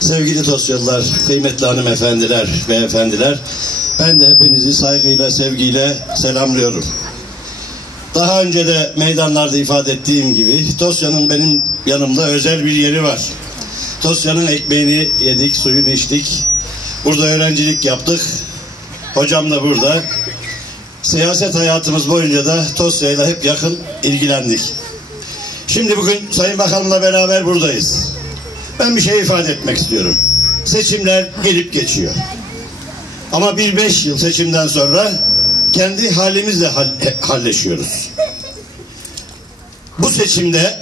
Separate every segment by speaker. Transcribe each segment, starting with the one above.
Speaker 1: Sevgili Tosyalılar, kıymetli hanımefendiler, beyefendiler, ben de hepinizi saygıyla, sevgiyle selamlıyorum. Daha önce de meydanlarda ifade ettiğim gibi Tosya'nın benim yanımda özel bir yeri var. Tosya'nın ekmeğini yedik, suyunu içtik. Burada öğrencilik yaptık. Hocam da burada. Siyaset hayatımız boyunca da Tosya'yla hep yakın ilgilendik. Şimdi bugün Sayın Bakanımla beraber buradayız. Ben bir şey ifade etmek istiyorum. Seçimler gelip geçiyor. Ama bir beş yıl seçimden sonra kendi halimizle halleşiyoruz. Bu seçimde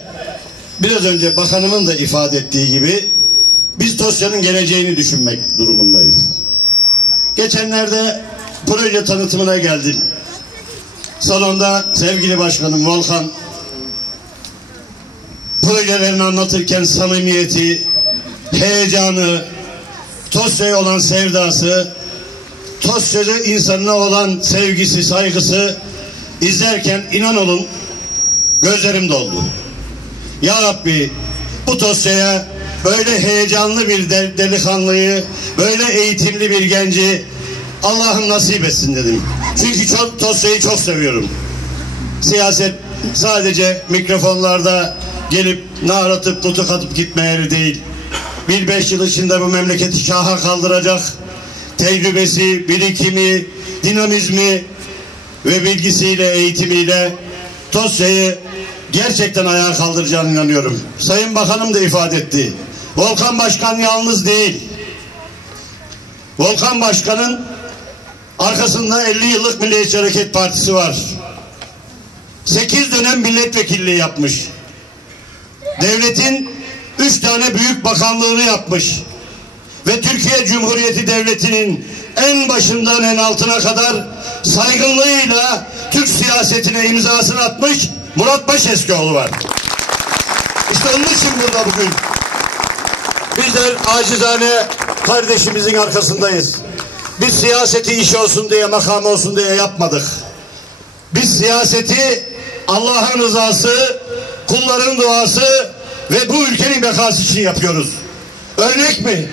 Speaker 1: biraz önce bakanımın da ifade ettiği gibi biz Tosya'nın geleceğini düşünmek durumundayız. Geçenlerde proje tanıtımına geldim. Salonda sevgili başkanım Volkan projelerini anlatırken samimiyeti, heyecanı, Tosya'ya olan sevdası, Tosya'da insanına olan sevgisi, saygısı izlerken inan olun gözlerim doldu. Ya Rabbi bu Tosya'ya böyle heyecanlı bir delikanlıyı, böyle eğitimli bir genci Allah'ım nasip etsin dedim. Çünkü çok, Tosya'yı çok seviyorum. Siyaset sadece mikrofonlarda gelip nar atıp nutuk atıp gitme yeri değil. Bir beş yıl içinde bu memleketi şaha kaldıracak tecrübesi, birikimi, dinamizmi ve bilgisiyle, eğitimiyle Tosya'yı gerçekten ayağa kaldıracağına inanıyorum. Sayın Bakanım da ifade etti. Volkan Başkan yalnız değil. Volkan Başkan'ın arkasında 50 yıllık Milliyetçi Hareket Partisi var. 8 dönem milletvekilliği yapmış. Devletin 3 tane büyük bakanlığını yapmış. Ve Türkiye Cumhuriyeti Devleti'nin en başından en altına kadar saygınlığıyla Türk siyasetine imzasını atmış Murat Başeskioğlu var. İşte onun için burada bugün bizler acizane kardeşimizin arkasındayız. Biz siyaseti iş olsun diye, makam olsun diye yapmadık. Biz siyaseti Allah'ın rızası, kulların duası ve bu ülkenin bekası için yapıyoruz. Örnek mi?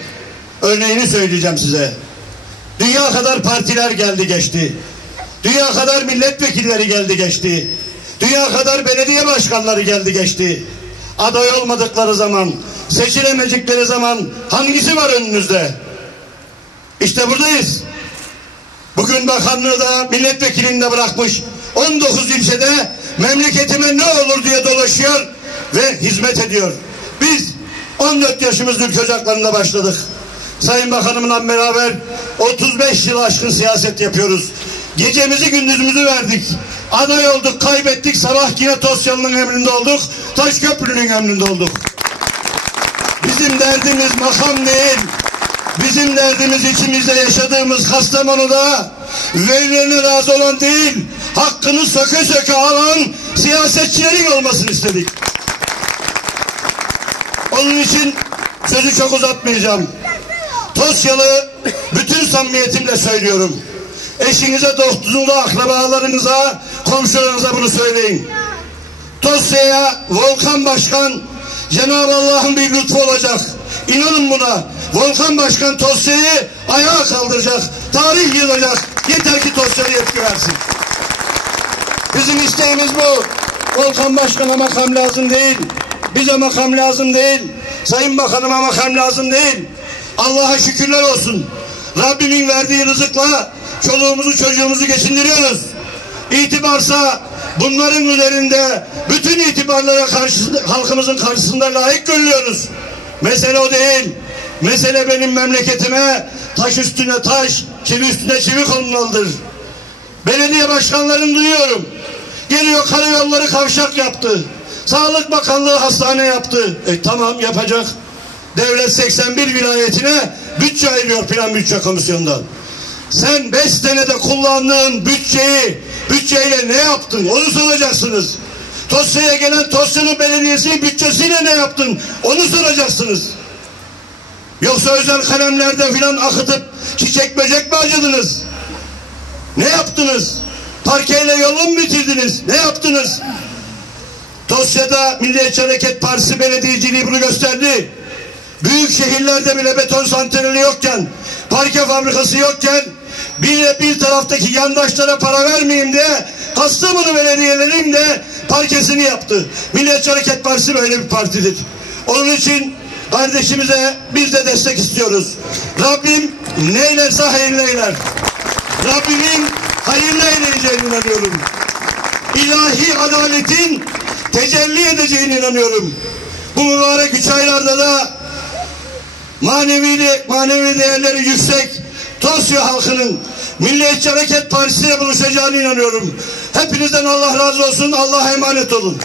Speaker 1: Örneğini söyleyeceğim size. Dünya kadar partiler geldi geçti. Dünya kadar milletvekilleri geldi geçti. Dünya kadar belediye başkanları geldi geçti. Aday olmadıkları zaman, seçilemedikleri zaman hangisi var önünüzde? İşte buradayız. Bugün bakanlığı da milletvekilini de bırakmış. 19 ilçede memleketime ne olur diye dolaşıyor ve hizmet ediyor. Biz 14 yaşımızda ülke ocaklarında başladık. Sayın Bakanımla beraber 35 yıl aşkın siyaset yapıyoruz. Gecemizi gündüzümüzü verdik. Aday olduk, kaybettik. Sabah yine Tosyalı'nın emrinde olduk. Taşköprü'nün emrinde olduk. Bizim derdimiz makam değil. Bizim derdimiz içimizde yaşadığımız Kastamonu'da verilerine razı olan değil, hakkını söke söke alan siyasetçilerin olmasını istedik. Onun için sözü çok uzatmayacağım. Tosyalı bütün samimiyetimle söylüyorum. Eşinize, dostunuza, akrabalarınıza, komşularınıza bunu söyleyin. Tosya'ya Volkan Başkan Cenab-ı Allah'ın bir lütfu olacak. İnanın buna. Volkan Başkan Tosya'yı ayağa kaldıracak. Tarih yazacak. Yeter ki Tosya'ya yetki versin. Bizim isteğimiz bu. Volkan Başkan'a makam lazım değil. Bize makam lazım değil. Sayın Bakanıma makam lazım değil. Allah'a şükürler olsun. Rabbimin verdiği rızıkla çoluğumuzu çocuğumuzu geçindiriyoruz. İtibarsa bunların üzerinde bütün itibarlara karşı halkımızın karşısında layık görülüyoruz. Mesele o değil. Mesele benim memleketime taş üstüne taş, çivi üstüne çivi konmalıdır. Belediye başkanlarını duyuyorum. Geliyor karayolları kavşak yaptı. Sağlık Bakanlığı hastane yaptı. E tamam yapacak. Devlet 81 vilayetine bütçe ayırıyor plan bütçe komisyonundan. Sen 5 senede kullandığın bütçeyi bütçeyle ne yaptın onu soracaksınız. Tosya'ya gelen Tosya'nın belediyesi bütçesiyle ne yaptın onu soracaksınız. Yoksa özel kalemlerde filan akıtıp çiçek böcek mi harcadınız? Ne yaptınız? Parkeyle yolu mu bitirdiniz? Ne yaptınız? Tosya'da Milliyetçi Hareket Partisi belediyeciliği bunu gösterdi. büyük şehirlerde bile beton santrali yokken, parke fabrikası yokken bir, bir taraftaki yandaşlara para vermeyeyim diye Kastamonu belediyelerinin de parkesini yaptı. Milliyetçi Hareket Partisi böyle bir partidir. Onun için kardeşimize biz de destek istiyoruz. Rabbim neylerse hayırlı eyler. Rabbimin hayırlı eyleyeceğine inanıyorum. İlahi adaletin tecelli edeceğine inanıyorum. Bu mübarek üç aylarda da manevi, manevi değerleri yüksek Tosya halkının Milliyetçi Hareket Partisi'ne buluşacağına inanıyorum. Hepinizden Allah razı olsun. Allah'a emanet olun.